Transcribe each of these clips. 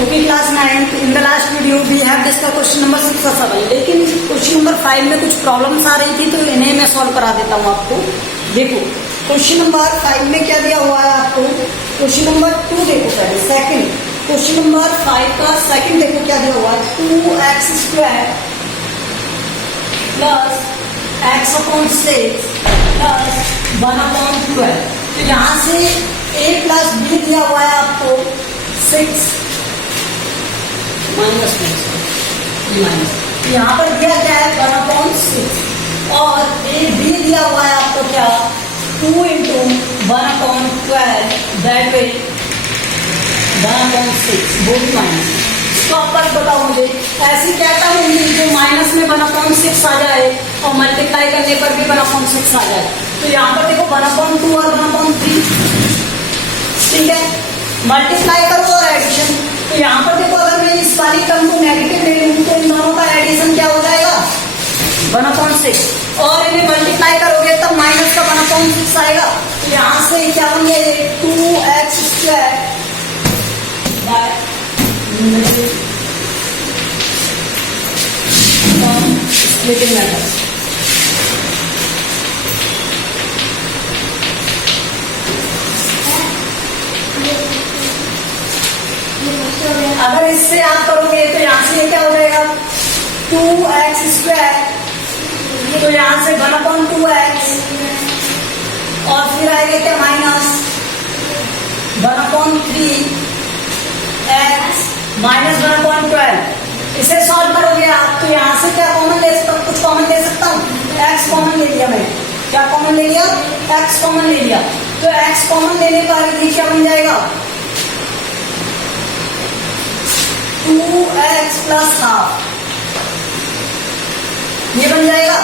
Okay, class 9th. In the last video we have discussed question number 6 और 7. लेकिन question number 5 में कुछ problems आ रही थी तो इन्हें मैं सॉल्व करा देता हूँ आपको. देखो क्वेश्चन नंबर 5 में क्या दिया हुआ है आपको. क्वेश्चन नंबर 2 देखो पहले सेकंड. क्वेश्चन नंबर 5 का सेकंड देखो क्या दिया हुआ है. 2x² plus x/6 plus 1/12. तो यहाँ से a प्लस b दिया हुआ है आपको 6 माइनस माइनस. यहाँ पर दिया क्या है 1/6 और a b दिया हुआ है आपको क्या 2 × 1/12 दैट वे 1/6 वो भी माइनस. इसको आप बस बताओ मुझे ऐसी क्या टर्म जो माइनस में 1/6 आ जाए और मल्टीप्लाई करने पर भी 1/6 आ जाए. तो यहाँ पर देखो 1/2 और 1/3 ठीक है. मल्टीप्लाई करो और एडिशन. तो यहाँ पर देखो अगर मैं इस वाली टर्म को नेगेटिव ले लूँ तो इन दोनों का एडिशन क्या हो जाएगा 1/6 और इन्हें मल्टीप्लाई करोगे तब माइनस का 1/6 आएगा. तो यहाँ से क्या होंगे 2x² स्प्लिटिंग मेथड. अगर इससे आप करोगे तो यहाँ से क्या हो जाएगा 2x² तो यहाँ से 1/2x और फिर आएगा क्या माइनस 1/3x माइनस 1/12. इसे सॉल्व करोगे आप तो यहाँ से क्या कॉमन ले सकता हूँ. कुछ कॉमन ले सकता हूँ. x कॉमन ले लिया मैं. क्या कॉमन ले लिया x कॉमन ले लिया. तो x कॉमन लेने पर ये क्या बन जाएगा 2x + ½ ये बन जाएगा.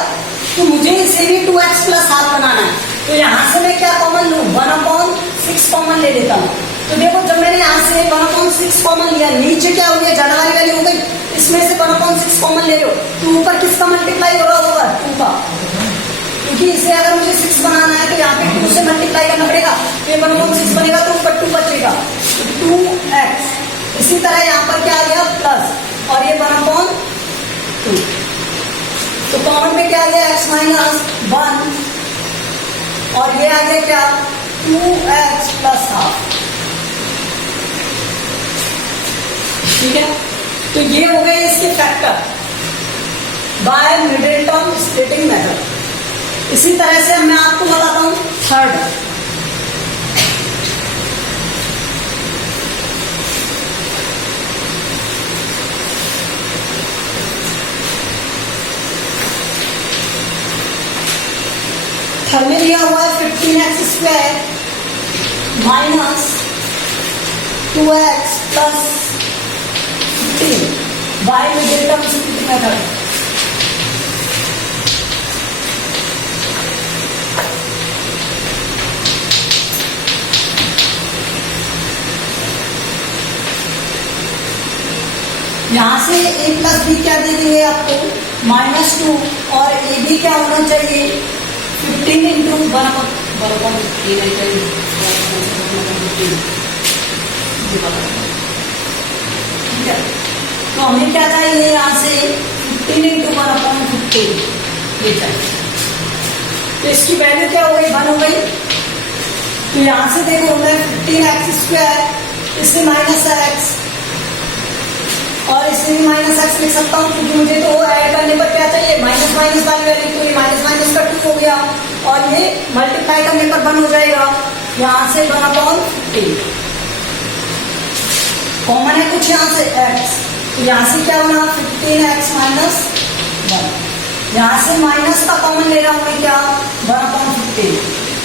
तो मुझे इसे भी 2x + ½ बनाना है. तो यहाँ से मैं क्या कॉमन लूँ 1/6 कॉमन ले लेता हूँ. तो देखो जब मैंने यहाँ से 1/6 कॉमन लिया नीचे क्या हो गया जड़ वाली वैल्यू हो गई. इसमें से 1/6 कॉमन ले लो तो ऊपर किसका मल्टीप्लाई हो रहा होगा 2 का. क्योंकि इसे अगर मुझे 6 बनाना है तो यहाँ पे 2 से मल्टीप्लाई करना पड़ेगा. तो ये 1/6 बनेगा तो ऊपर 2 बचेगा 2x. इसी तरह यहाँ पर क्या आ गया प्लस और ये 1/2. तो कॉमन में क्या आ गया x - 1 और ये आ गया क्या 2x + ½ ठीक है. तो ये हो गए इसके factor by middle term splitting method. इसी तरह से मैं आपको बताता हूं थर्ड. थर्ड में दिया हुआ है 15x² minus 2x + 15 by middle term splitting method. यहां से a + b क्या दे दी है आपको -2 और a b क्या होना चाहिए 15 × 1/15. तो हमें क्या चाहिए यहाँ से 15 × 1/15 ये चाहिए. तो इसकी वैल्यू क्या हो गई 1 हो गई. तो यहाँ से देखो मैं 15x² इससे -x और इससे भी -x लिख सकता हूँ क्योंकि मुझे तो ऐड करने पर क्या चाहिए माइनस वाली वैल्यू. तो ये माइनस का 2 हो गया और ये मल्टीप्लाई करने पर 1 हो जाएगा. यहाँ से 1/15 कॉमन है कुछ यहाँ से x. तो यहाँ से क्या बना 15x - 1. यहाँ से माइनस का कॉमन ले रहा हूँ मैं क्या 1/15.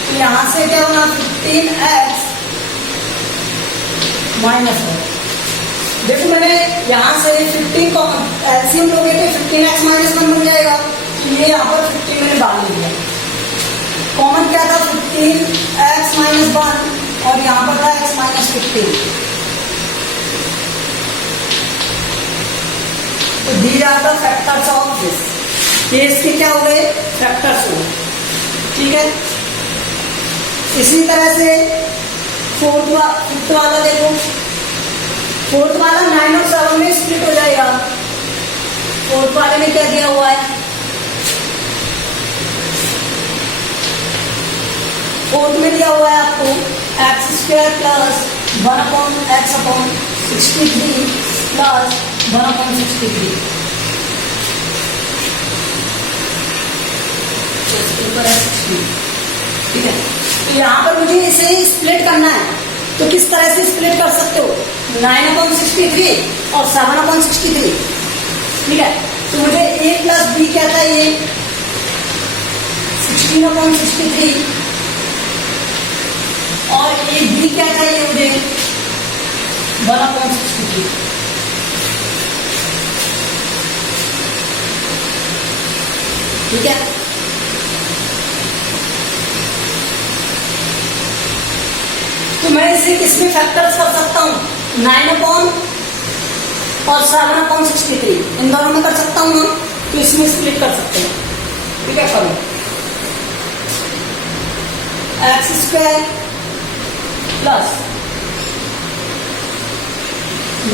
तो यहाँ से क्या बना 15x - 1. देखो मैंने यहाँ से 15 कॉमन एलसीएम लोगे तो 15x - 1 बन जाएगा. तो ये यहाँ पर 15 मैंने डाल दिया. कॉमन क्या था 15x - 1 और यहाँ पर था x - 15. तो these are the factors of this. ये इसके क्या हो गए फैक्टर्स हो. ठीक है. इसी तरह से फिफ्थ वाला देखो, फोर्थ वाला 9 स्प्लिट हो जाएगा। फोर्थ वाले में क्या दिया हुआ है, फोर्थ में दिया हुआ है आपको x square plus 1/x/63 plus 1/63। ठीक है, तो यहाँ पर मुझे इसे स्प्लिट करना है, तो किस तरह से स्प्लिट कर सकते हो, 9/63 और 7/63। ठीक है, तो मुझे a प्लस बी क्या चाहिए, 16/63 और a b क्या चाहिए मुझे, 1/63। ठीक है, तो मैं इसे किसमें फैक्टर्स कर सकता हूँ, 9 और 7/63 इन दोनों में कर सकता हूँ ना, तो इसमें स्प्लिट कर सकते हैं। ठीक है, करो एक्स स्क्वायर प्लस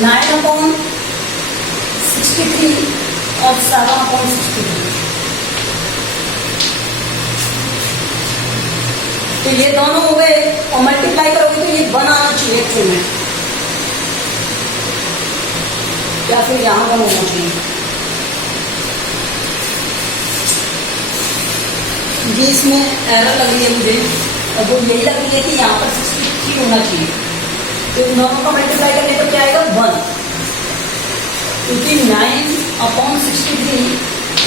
9/63 और 7/63। तो ये दोनों हो गए और मल्टीप्लाई करोगे तो ये 1 आना चाहिए एक्चुअल में, या फिर यहां 1 होना चाहिए। ये इसमें एरर लग रही है मुझे, और वो यही लग रही है कि यहाँ पर 63 होना चाहिए। तो इन दोनों का मल्टीप्लाई करने पर क्या आएगा, 1, क्योंकि 9/63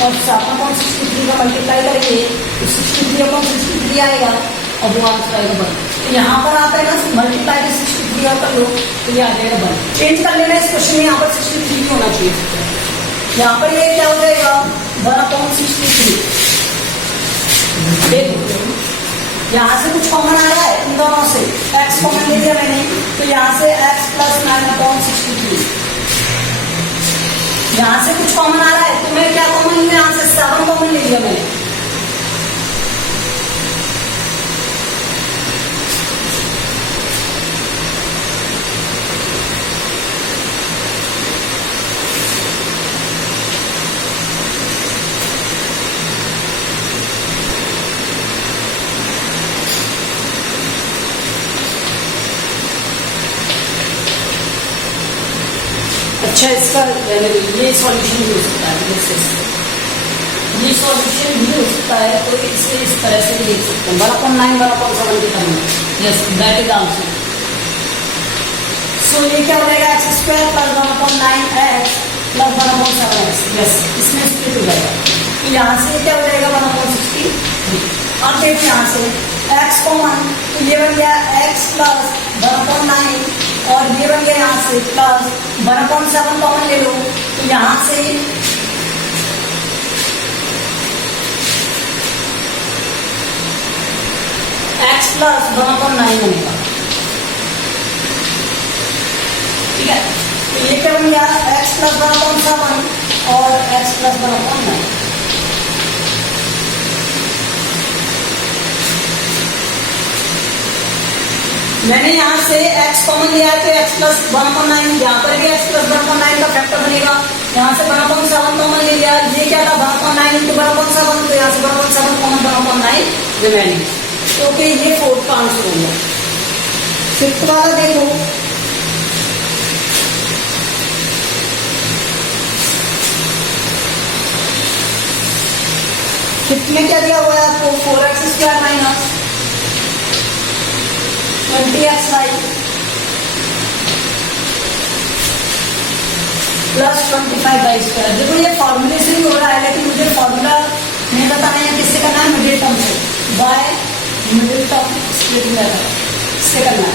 और 7/63 का मल्टीप्लाई करके तो 63/63 आएगा, और वो आंसर आएगा 1। तो यहाँ पर आप है ना मल्टीप्लाई में 63 और कर लो तो ये आ जाएगा 1। चेंज कर लेना इस क्वेश्चन में, यहाँ पर 63 भी होना चाहिए। यहाँ पर ये क्या हो जाएगा, 1/63। देखो यहाँ से कुछ कॉमन आ रहा है, इन दोनों से x कॉमन ले लिया मैंने, तो यहाँ से x प्लस 9/63। यहाँ से कुछ कॉमन आ रहा है, तो मैं क्या कॉमन लिया, यहाँ से 7 कॉमन ले लिया मैंने। अच्छा, इसका ये सॉल्यूशन भी हो सकता है, ये सॉल्यूशन भी हो सकता है, तो इसे इस तरह से भी देख सकते हैं, 1/9 1/7 के टर्म में। Yes, that is answer. So ये क्या हो जाएगा, x square plus 1/9x plus 1/7x। Yes, इसमें स्प्लिट हो जाएगा, तो यहाँ से क्या हो जाएगा, 1/63। अब देखिए यहाँ से x कॉमन, तो ये बन गया x प्लस 1/9 और ये बन गया यहाँ से प्लस 1/7 कॉमन ले लो, तो यहाँ से x प्लस 1/9 बनेगा। ठीक है, तो ये क्या बन गया, x प्लस 1/7 और x प्लस 1/9। मैंने यहाँ से x कॉमन लिया है, तो x प्लस 1/9, यहाँ पर भी x प्लस 1/9 का फैक्टर बनेगा। यहाँ से 1/7 कॉमन ले लिया, ये क्या था 1/9 इंटू 1/7, तो यहाँ से 1/7 कॉमन 1/9 रिमेनिंग। तो ओके, ये फोर्थ का आंसर हो गया। फिफ्थ वाला देखो, फिफ्थ में क्या दिया हुआ है आपको, 4x square minus 20xy plus 25y square. देखो ये फॉर्मूले से ही हो रहा है, लेकिन मुझे फॉर्मूला नहीं बताना है, किससे करना है, मिडिल टर्म से, बाय मिडिल टर्म स्प्लिटिंग इससे करना है।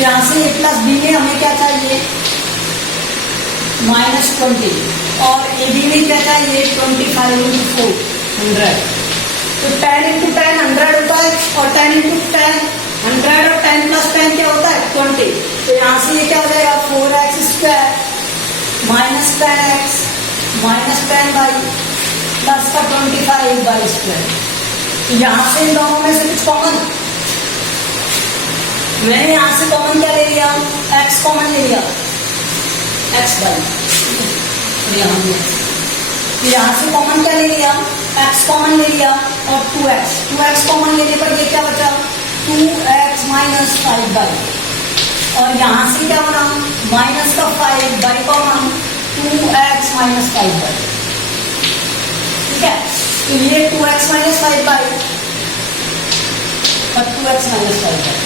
यहाँ से a प्लस बी में हमें क्या चाहिए, -20, और ए बी में क्या चाहिए, 25 इंटू 4 100। तो 10 इंटू 10 100 होता है, और 10 इंटू 10 100, और 10 प्लस 10 क्या होता है, 20। तो यहाँ से ये क्या हो जाएगा, 4x square minus 10x minus 10y plus का 25 बाई स्क्वायर। तो यहाँ से इन दोनों में से कुछ कॉमन, मैंने यहाँ से कॉमन क्या ले लिया, x कॉमन ले लिया, x बाई, यहाँ से कॉमन क्या ले लिया, x कॉमन ले लिया और 2x कॉमन लेने पर ये क्या बचा, 2x माइनस 5 बाई, और यहाँ से क्या बना, माइनस का 5 by common, 2x minus 5 by. ठीक है, तो ये 2x माइनस 5 बाई और 2x माइनस 5 बाई,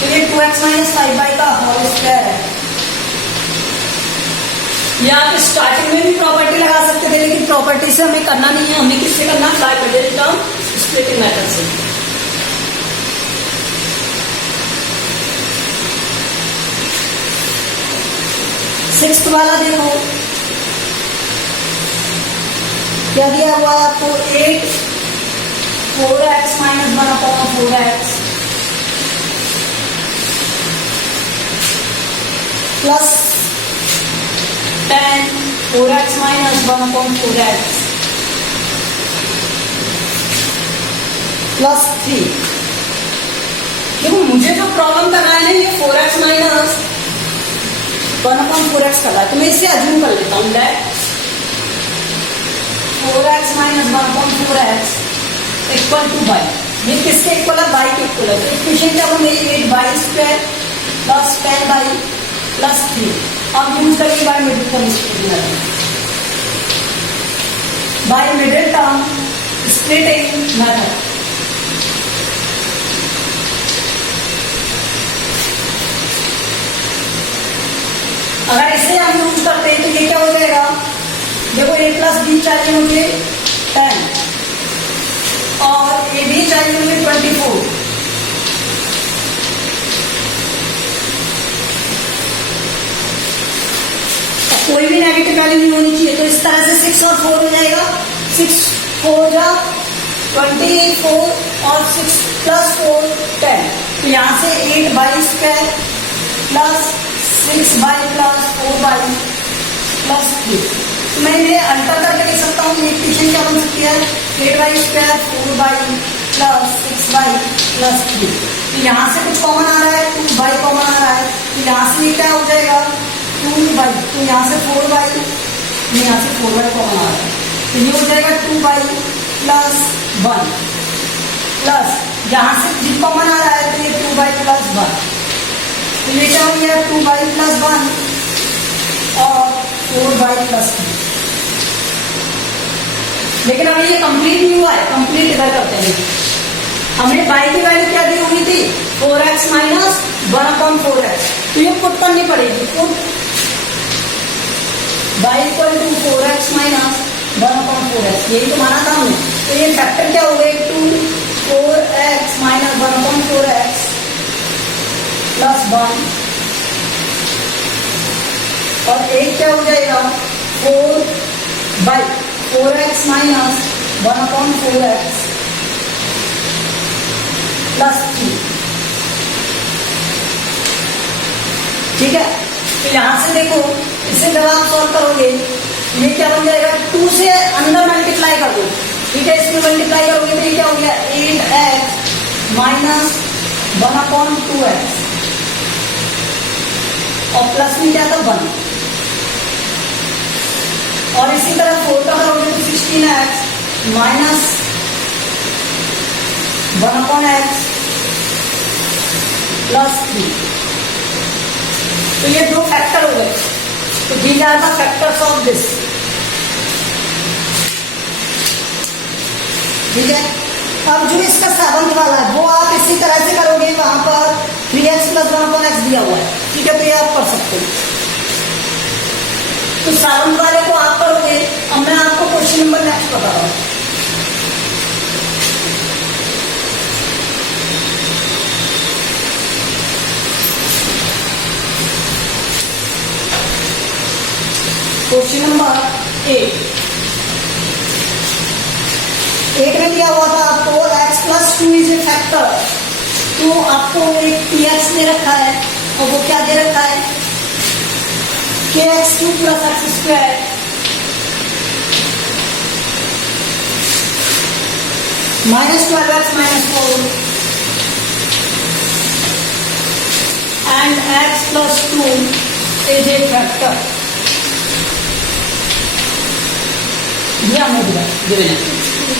तो ये 2x माइनस 5 बाई का होल स्क्वायर है। ये आप स्टार्टिंग में भी प्रॉपर्टी लगा सकते थे, लेकिन प्रॉपर्टी से हमें करना नहीं है, हमें किससे करना है, बाय टर्म स्प्लिटिंग मेथड से। सिक्स्थ वाला देखो क्या दिया हुआ है आपको, 8 4x minus 1/4x plus 10 4x minus 1/4x plus 3। देखो मुझे जो प्रॉब्लम कर रहा है ना, ये 4x माइनस 1/4x कर रहा है, तो मैं इसे अज्यूम कर लेता हूँ that 4x minus 1/4x equal two by, ये किसके इक्वल है, बाई के इक्वल है। तो इक्वेशन क्या बन गई, 8 Y square plus 10 Y plus 3। अब यूज करेंगे by middle term splitting method, by middle term splitting method. अगर इसे हम यूज करते हैं तो ये क्या हो जाएगा, देखो a प्लस बी चाहिए मुझे 10 और ए बी चाहिए मुझे 24। कोई भी नेगेटिव वैल्यू नहीं होनी चाहिए, तो इस तरह से 6 और 4 हो जाएगा, 6 4 जा 24 और 6 प्लस 4 10। तो यहाँ से 8 Y square plus 6 by plus 4 by plus 3। तो मैं इन्हें अल्टर करके लिख सकता हूँ, ये इक्वेशन क्या बन सकती है, 8 Y square 4 by plus 6 by plus 3। तो यहाँ से कुछ कॉमन आ रहा है, 2 बाई कॉमन आ रहा है, तो यहाँ से ये क्या हो जाएगा 2 बाई, तो यहाँ से 4 बाई, यहाँ से 4 बाई कॉमन आ रहा है, तो ये हो जाएगा 2 बाई प्लस 1 प्लस यहाँ से जी कॉमन आ रहा है, तो ये 2 बाई प्लस 1, तो ये क्या हो गया 2 बाई प्लस 1 और 4 बाई प्लस 3। लेकिन अभी ये कंप्लीट नहीं हुआ है, कंप्लीट इधर करते हैं। हमें बाई की वैल्यू क्या दी हुई थी, 4x माइनस 1/4x, तो ये पुट करनी पड़ेगी, put Y equal to 4x minus 1/4x, यही तो माना था हमने। तो ये फैक्टर क्या हो गए, 2 4x माइनस 1/4x प्लस 1 और एक क्या हो जाएगा 4 by 4x minus 1/4x plus 3। ठीक है, तो यहां से देखो, इसे जब आप सॉल्व करोगे ये क्या बन जाएगा, 2 से अंदर मल्टीप्लाई कर दो, ठीक है, इसमें मल्टीप्लाई करोगे तो ये क्या हो गया 8x माइनस 1/2x और प्लस में क्या था 1, और इसी तरह 4 का करोगे तो 16x माइनस 1/x प्लस 3। तो ये दो फैक्टर हो गए, तो these are the factors of this. ठीक है, अब जो इसका 7th वाला है वो आप इसी तरह से करोगे, वहां पर 3x प्लस 1/x दिया हुआ है, ठीक है, तो ये आप कर सकते हो। तो 7th वाले को आप करोगे। अब मैं आपको क्वेश्चन नंबर नेक्स्ट बता रहा हूं। क्वेश्चन नंबर 8 में दिया हुआ था आपको x plus 2 is a factor, तो आपको एक px दे रखा है और वो क्या दे रखा है kx2 plus x square -12x - 4 and x plus 2 is a factor.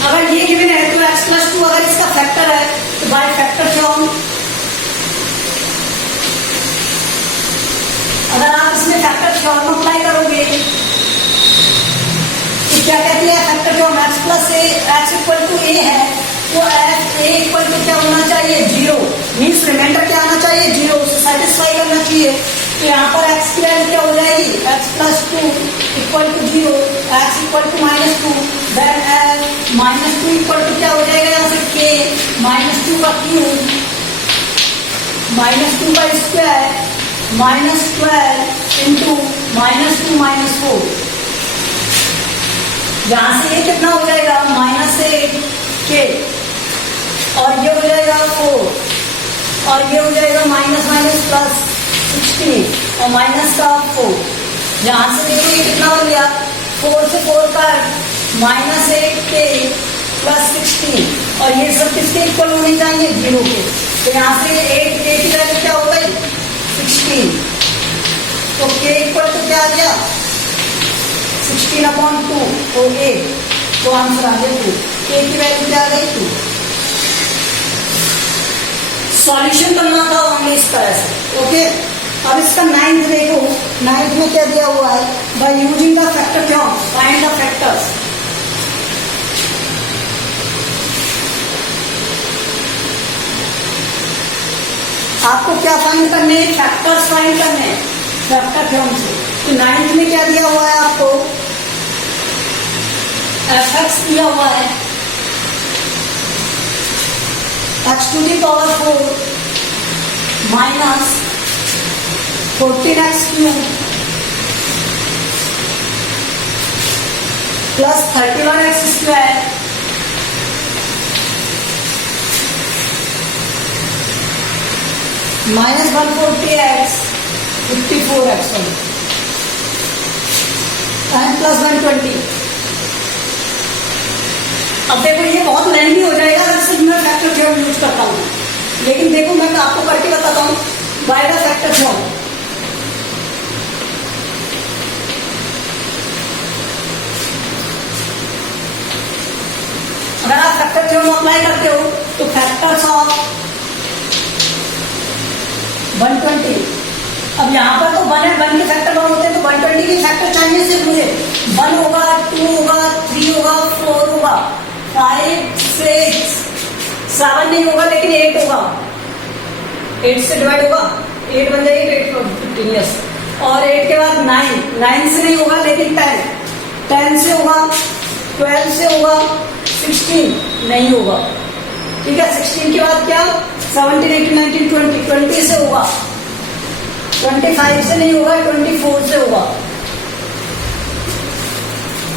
अगर ये गिवन है तो x plus 2 अगर इसका फैक्टर है तो बाय फैक्टर फॉर्म, अगर आप इसमें फैक्टर फॉर्म अप्लाई करोगे तो क्या कहती है factor form x plus a, x equal to a है तो ए इक्वल टू क्या होना चाहिए 0, मीन्स रिमाइंडर क्या आना चाहिए 0, उसे सेटिस्फाई करना चाहिए। तो यहाँ पर x की वैल्यू क्या हो जाएगी x plus 2 equal to 0, x equal to -2, then -2 equal to क्या हो जाएगा यहाँ से k -2 का क्यूब -2 का स्क्वायर -12 इंटू -2 -4, यहाँ से ये कितना हो जाएगा -8 k और ये हो जाएगा 4 और ये हो जाएगा माइनस प्लस 16 और माइनस का 4, यहाँ से देखो ये कितना हो गया 4 से 4 पर -8 k प्लस 16 और ये सब किसके इक्वल होने चाहिए 0 के, तो यहाँ से 8 k की वैल्यू क्या हो गई 16, तो k इक्वल टू क्या आ गया 16/2 तो 8, तो आंसर आ गया 2, k की वैल्यू क्या आ गई 2। सॉल्यूशन करना था ओनली इस तरह से, ओके। अब इसका 9th देखो, 9th में क्या दिया हुआ है by using the factor form find the factors. आपको क्या फाइंड करने हैं फैक्टर्स फाइंड करने हैं फैक्टर फॉर्म से। तो 9th में क्या दिया हुआ है आपको fx दिया हुआ है x to the power 4 minus 14x cube plus 31x square minus 140x 54x and plus 120। अब देखो ये बहुत लेंथी हो जाएगा अगर सिर्फ मैं फैक्टर थ्योरम यूज करता हूँ, लेकिन देखो मैं आपको करके बताता हूँ बाय द फैक्टर थ्योरम। अगर आप फैक्टर थ्योरम अप्लाई करते हो तो फैक्टर्स ऑफ 120, अब यहाँ पर तो 1 है, 1 के फैक्टर 1 होते हैं तो 120 के फैक्टर चाहिए सिर्फ मुझे 1 होगा 2 होगा 3 होगा 4 होगा 5 6 7 नहीं होगा लेकिन 8 होगा, 8 से डिवाइड होगा 8 बन जाएगी 8 15 यस, और 8 के बाद 9 से नहीं होगा लेकिन 10 से होगा 12 से होगा 16 नहीं होगा, ठीक है। 16 के बाद क्या 17 18 19 20 से होगा, 25 से नहीं होगा 24 से होगा,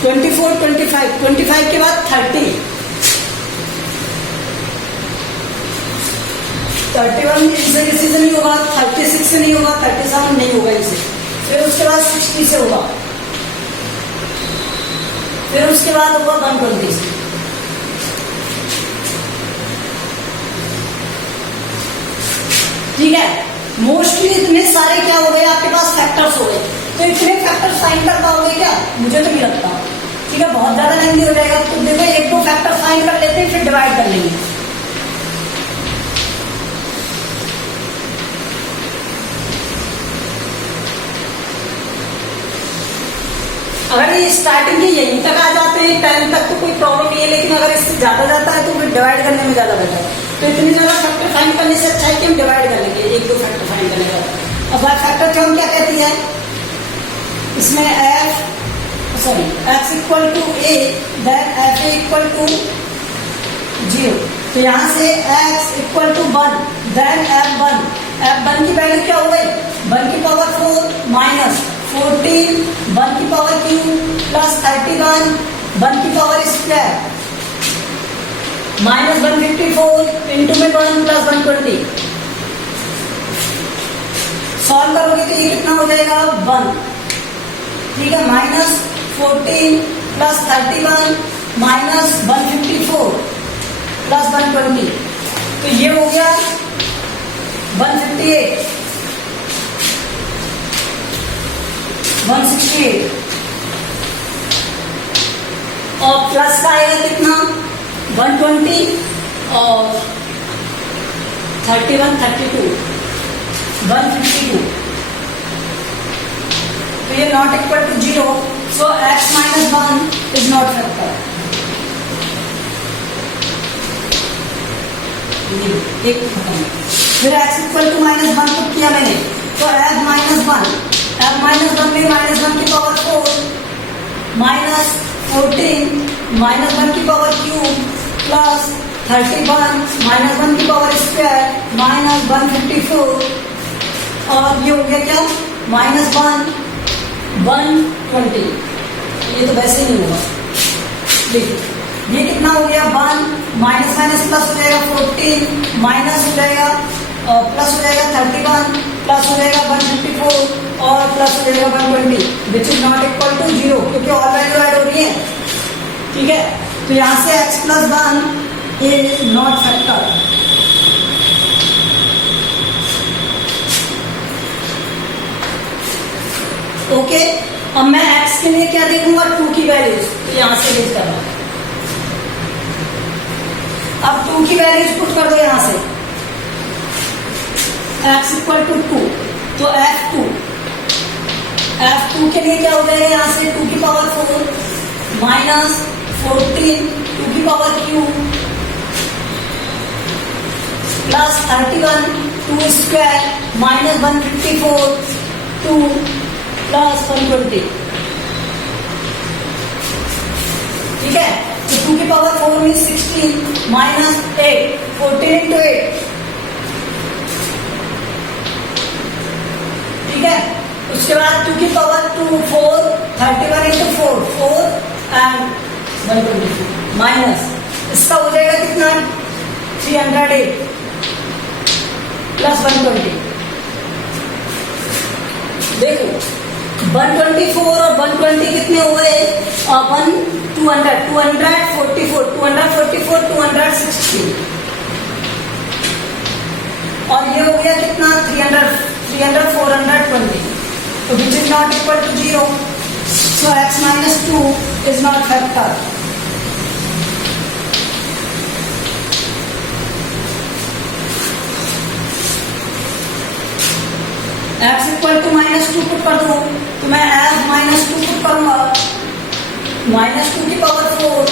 25 के बाद 31 इनसे किसी से नहीं होगा, 36 से नहीं होगा, 37 नहीं होगा इनसे, फिर उसके बाद 60 से होगा, फिर उसके बाद होगा 120 से। ठीक है, मोस्टली इतने सारे क्या हो गए आपके पास फैक्टर्स हो गए, तो इतने फैक्टर्स फाइंड कर पाओगे क्या मुझे तो नहीं लगता, ठीक है बहुत ज्यादा लेंथी हो जाएगा। तो देखो 1-2 फैक्टर फाइंड कर लेते हैं फिर डिवाइड कर लेंगे। अगर ये स्टार्टिंग के यहीं तक आ जाते हैं 10 तक तो कोई प्रॉब्लम नहीं है, लेकिन अगर इससे ज्यादा जाता है तो फिर डिवाइड करने में ज्यादा बेटर है। तो इतनी ज्यादा फैक्टर फाइंड करने से अच्छा है कि हम डिवाइड कर लेंगे 1-2 फैक्टर फाइंड करने का। अब फैक्टर थ्योरम क्या कहती है, इसमें x equal to a then f equal to 0, तो यहाँ से x equal to 1 then f1 की वैल्यू क्या हो गई 1 की पावर 4 माइनस 14 1 की पावर क्यूब प्लस 31 1 की पावर स्क्वायर माइनस 154 इंटू में 1 प्लस 120। सॉल्व करोगे तो ये कितना हो जाएगा 1, ठीक है, माइनस 14 प्लस 31 माइनस 154 प्लस 120, तो ये हो गया 158, 168 और प्लस का आएगा कितना 120 और 31, 32, 152, तो ये not equal to 0, so x minus 1 is not factor. एक खत्म। फिर x इक्वल टू -1 पुट किया मैंने, तो f माइनस 1 में -1 की पावर 4 माइनस 14 -1 की पावर क्यूब प्लस 31 -1 की पावर स्क्वायर माइनस 154 और ये हो गया क्या -1 120। ये तो वैसे ही नहीं होगा, देखिए ये कितना हो गया 1 माइनस माइनस प्लस हो जाएगा 14 माइनस हो जाएगा प्लस हो जाएगा 31 प्लस हो जाएगा 154 और प्लस हो जाएगा 120 which is not equal to 0 क्योंकि ऑल वैल्यू ऐड हो रही है। ठीक है, तो यहां से x plus 1 is not factor. Okay, अब मैं x के लिए क्या देखूंगा 2 की वैल्यूज, तो यहां से लिख कर अब 2 की वैल्यूज पुट कर दो यहां से x इक्वल टू 2, तो f2 के लिए क्या हो जाएगा यहां से 2 की पावर 4 माइनस 14 2 की power cube plus 31 2 square minus 154 2 plus 120। ठीक है, तो 2 की पावर 4 में 16 माइनस 8 14 इंटू 8। ठीक है, उसके बाद 2 की पावर 2 4 31 इंटू 4 4 एंड 120 माइनस इसका हो जाएगा कितना 308 प्लस 120। देखो 124 और 120 कितने हो गए 244 260 और ये हो गया कितना 300 420, तो which is not equal to 0, so x minus 2 is not factor. x equal to -2 put कर दूं तो मैं f -2 पुट करूंगा -2 की पावर 4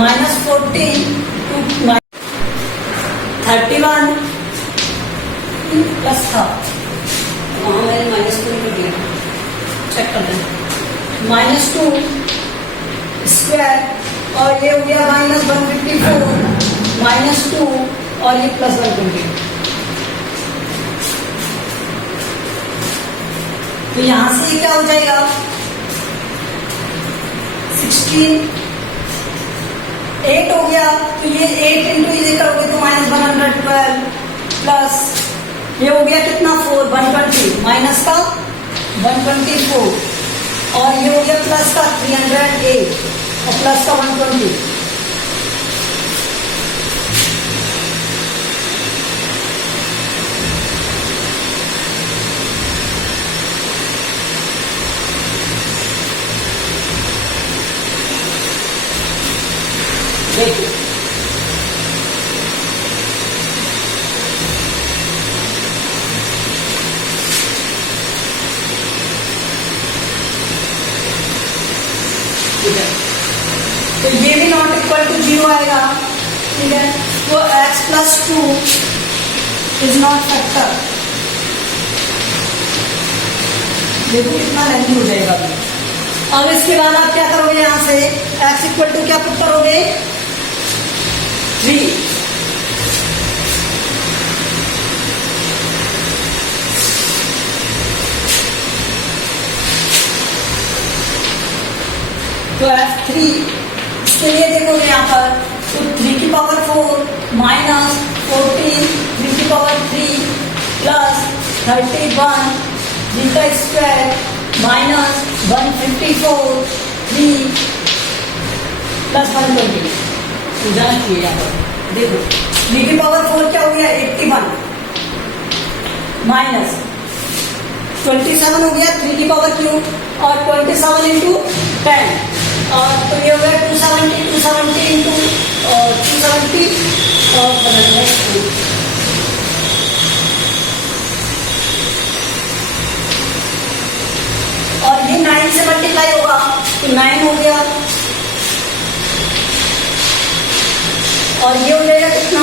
माइनस 14 टू 31 प्लस था वहां मैंने -2 कर दिया, चेक कर दें -2 स्क्वायर और ये हो गया -154 -2 और ये प्लस 120। तो यहां से क्या हो जाएगा 16 8 हो गया, तो ये 8 इंटू ये करोगे तो -112 प्लस ये हो गया कितना 4 120 माइनस का 124 और ये हो गया प्लस का 308 और प्लस का 120। देखिए ठीक है, तो ये भी नॉट इक्वल टू 0 आएगा। ठीक है, तो x plus 2 is not factor. देखो कितना लेंथी हो जाएगा। अब इसके बाद आप क्या करोगे यहां से x इक्वल टू क्या पुट करोगे 3 तो f3 इसके लिए देखोगे यहाँ पर तो 3 की पावर 4 माइनस 14 3 की पावर 3 प्लस 31 3 का स्क्वायर माइनस 154 3 प्लस 120। जाना चाहिए यहाँ पर। देखो 3 की पावर 4 क्या हो गया 81 माइनस 27 हो गया 3 की पावर क्यूब और 27 इंटू 10 और तो ये हो गया 270 इंटू 270 और और ये 9 से मल्टीप्लाई होगा तो 9 हो गया और ये हो जाएगा कितना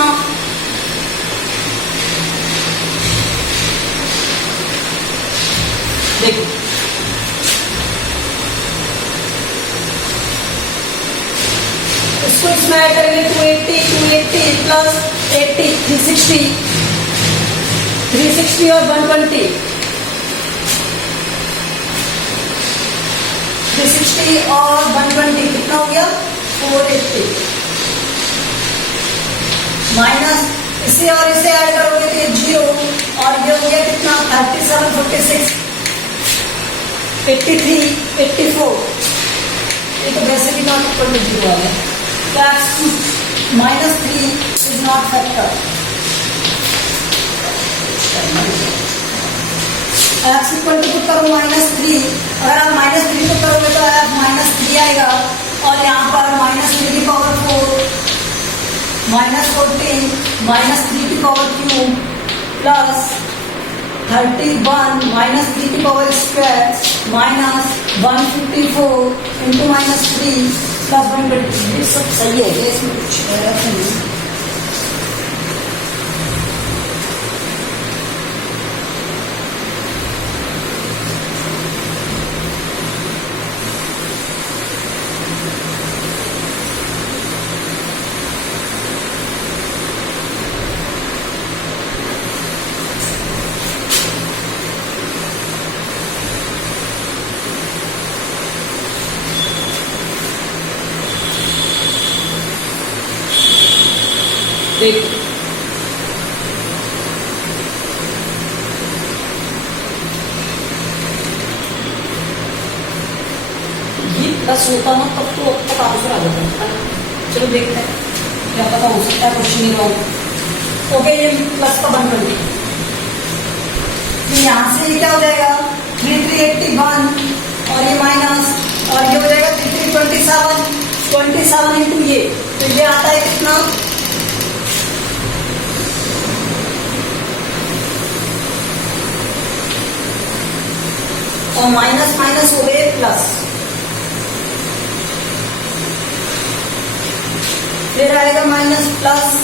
देखो इसको इसमें ऐड करेंगे 280 प्लस 80 360 और 120 360 और 120 कितना हो गया 480 माइनस इसे और इसे ऐड करोगे तो ये 0 और ये हो गया कितना 37 46 83 84 ये तो वैसे भी नॉट इक्वल टू 0 आ गया -3 is not factor x equal to put करो -3 अगर आप -3 पुट करोगे तो आप -3 आएगा और यहाँ पर -3 की पावर 4 -14 -3 की पावर क्यूब प्लस 31 -3 की पावर स्क्वायर -154 इंटू -3 प्लस 120 ये सब सही है इसमें कुछ नहीं देखो ये प्लस होता ना तब तो अब तक आंसर आ जाता है चलो देखते हैं क्या पता हो सकता है क्वेश्चन ही रॉन्ग ओके ये प्लस का बन कर यहाँ से ये क्या हो जाएगा 3381 और ये माइनस और ये हो जाएगा 27 इंटू ये तो ये आता है कितना और माइनस माइनस हो गए प्लस फिर आएगा माइनस प्लस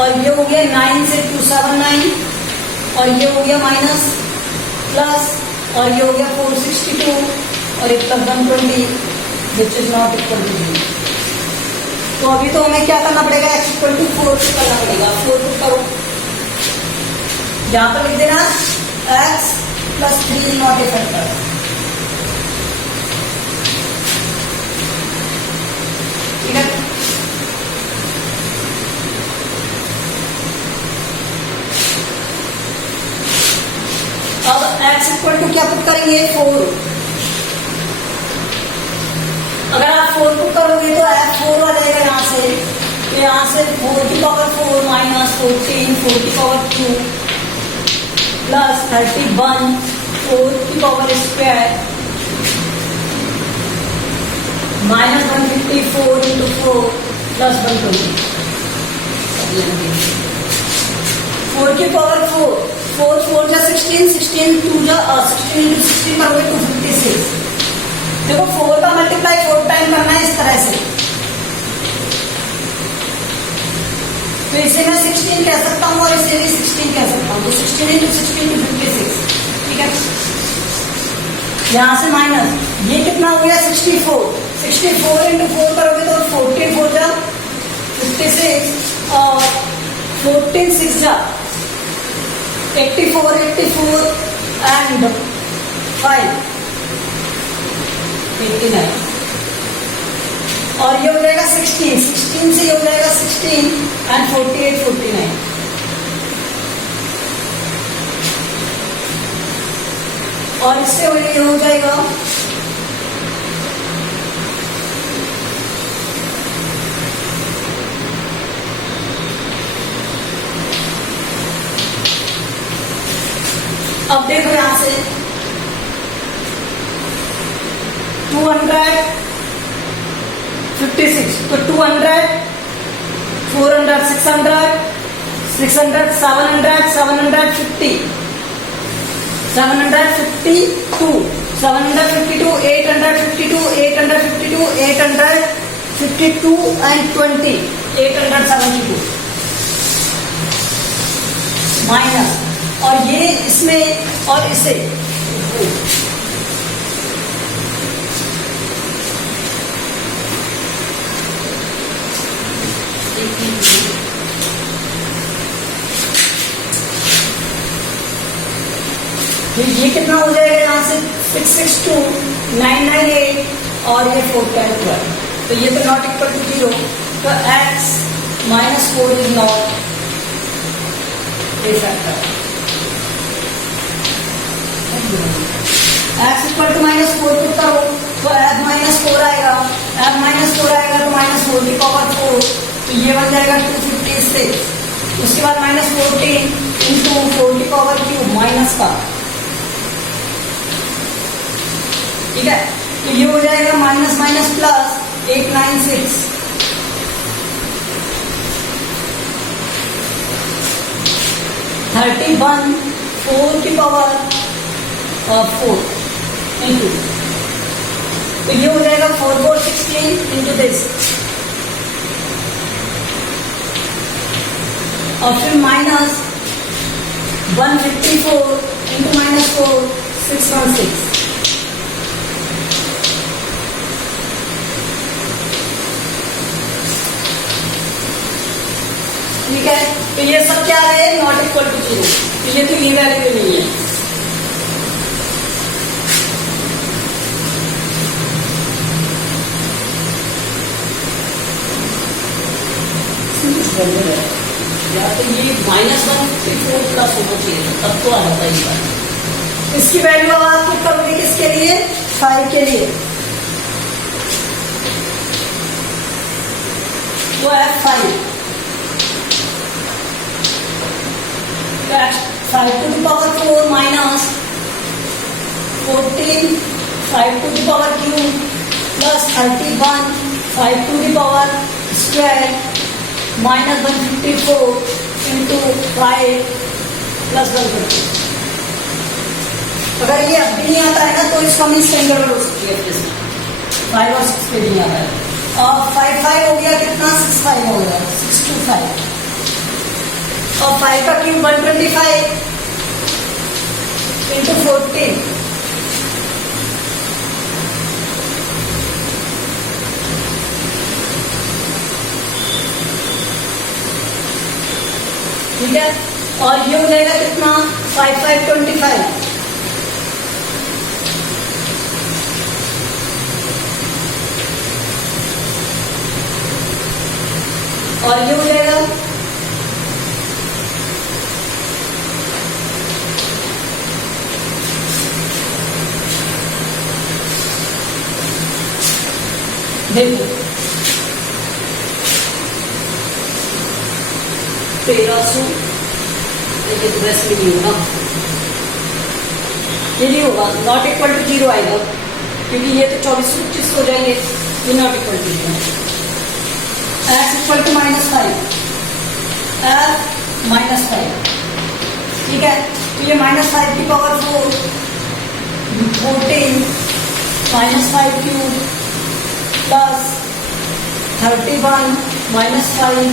और ये हो गया 9 से 279 और ये हो गया माइनस प्लस और ये हो गया 462 और एक plus 120 which is not equal to 0 तो अभी तो हमें क्या करना पड़ेगा x इक्वल टू 4 करना पड़ेगा 4 पुट करो यहां पर लिख देना x plus 3 not a factor ठीक है अब x इक्वल टू क्या पुट करेंगे 4 अगर आप 4 पुट करोगे तो f4 आ जाएगा यहाँ से तो यहाँ से 4 की पावर 4 माइनस 14 4 की पावर 2 प्लस 31 4 की power square minus 154 into 4 plus 120 4 की पावर 4 4 जा 16 16 2 जा 16 इंटू 16 करोगे 256 देखो 4 का मल्टीप्लाई 4 टाइम करना है इस तरह से तो इसे मैं 16 कह सकता हूँ और इसे भी 16 कह सकता हूँ तो 16 इंटू 16 टू 56 ठीक है यहाँ से माइनस ये कितना हो गया 64 इंटू 4 करोगे तो 14 4 जा 56 और 14 6 जा 84 एंड 5 89 और ये हो जाएगा 16 से ये हो जाएगा 16 एंड 48 49 और इससे ये हो जाएगा 256, तो 200, 400, 600, 600, 700, 750, 752, 752, 852, 852, 852 and 20, 872 माइनस, और ये इसमें और इसे ये कितना हो जाएगा यहाँ से 662, 998 और ये 412, तो ये तो नॉट इक्वल टू 0, तो x minus 4 is not a factor. x equal to -4 put करो तो f -4 आएगा, f -4 आएगा तो -4 की पावर 4, तो ये बन जाएगा 256, उसके बाद -14 इंटू 4 की पावर क्यूब माइनस का, ठीक है, तो ये हो जाएगा minus minus plus 896, thirty one 4 की पावर 4 इंटू, तो ये हो जाएगा 4416 इंटू दिस, और फिर माइनस 154 इंटू -4 616, ठीक है, तो ये सब क्या है नॉट इक्वल टू 0, तो ये तो ये वैल्यू नहीं है, या तो ये -154 प्लस होना चाहिए तब तो आ जाता है ये बात। इसकी वैल्यू अब आप पुट करोगे किसके लिए 5 के लिए, वो है 5 to the power 4 minus 14 5 to the power cube plus 31 5 to the power square minus 154 into 5 plus 150। अगर ये अब भी नहीं आता है ना तो इसको हम इसके अंदर हो सकती है, 5 और 6 पे नहीं आता है, और 5 हो गया कितना 6 हो गया 625, और 5 का क्यूब 125 इंटू 14, ठीक है, और ये हो जाएगा कितना 5525, और ये हो जाएगा देखो 1300, ये तो वैसे भी नहीं होगा, ये नहीं होगा, नॉट इक्वल टू 0 आएगा क्योंकि ये तो 2425 हो जाएंगे, ये not equal to 0, x equal to -5 f -5, ठीक है, तो ये -5 की power 4 14 -5 cube plus 31 -5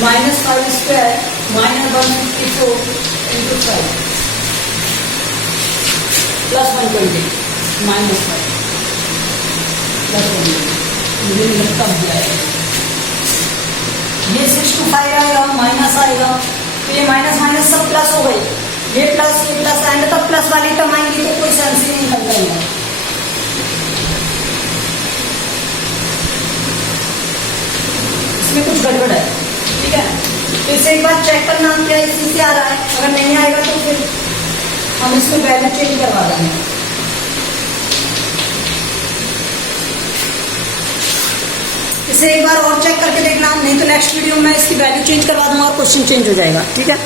-5 square -154 into 5 plus 120 -5 plus 120 लगता है ये 625 आएगा माइनस आएगा, तो ये माइनस माइनस सब प्लस हो गई, ये प्लस एंड तक प्लस वाली टर्म आएंगी तो कोई सेंस ही नहीं निकलता है, इसमें कुछ गड़बड़ है, ठीक है, तो इसे एक बार चेक करना क्या इसी से आ रहा है, अगर नहीं आएगा तो फिर हम इसमें वैल्यू चेंज करवा देंगे। इसे एक बार और चेक करके देखना, नहीं तो नेक्स्ट वीडियो में इसकी वैल्यू चेंज करवा दूंगा और क्वेश्चन चेंज हो जाएगा, ठीक है।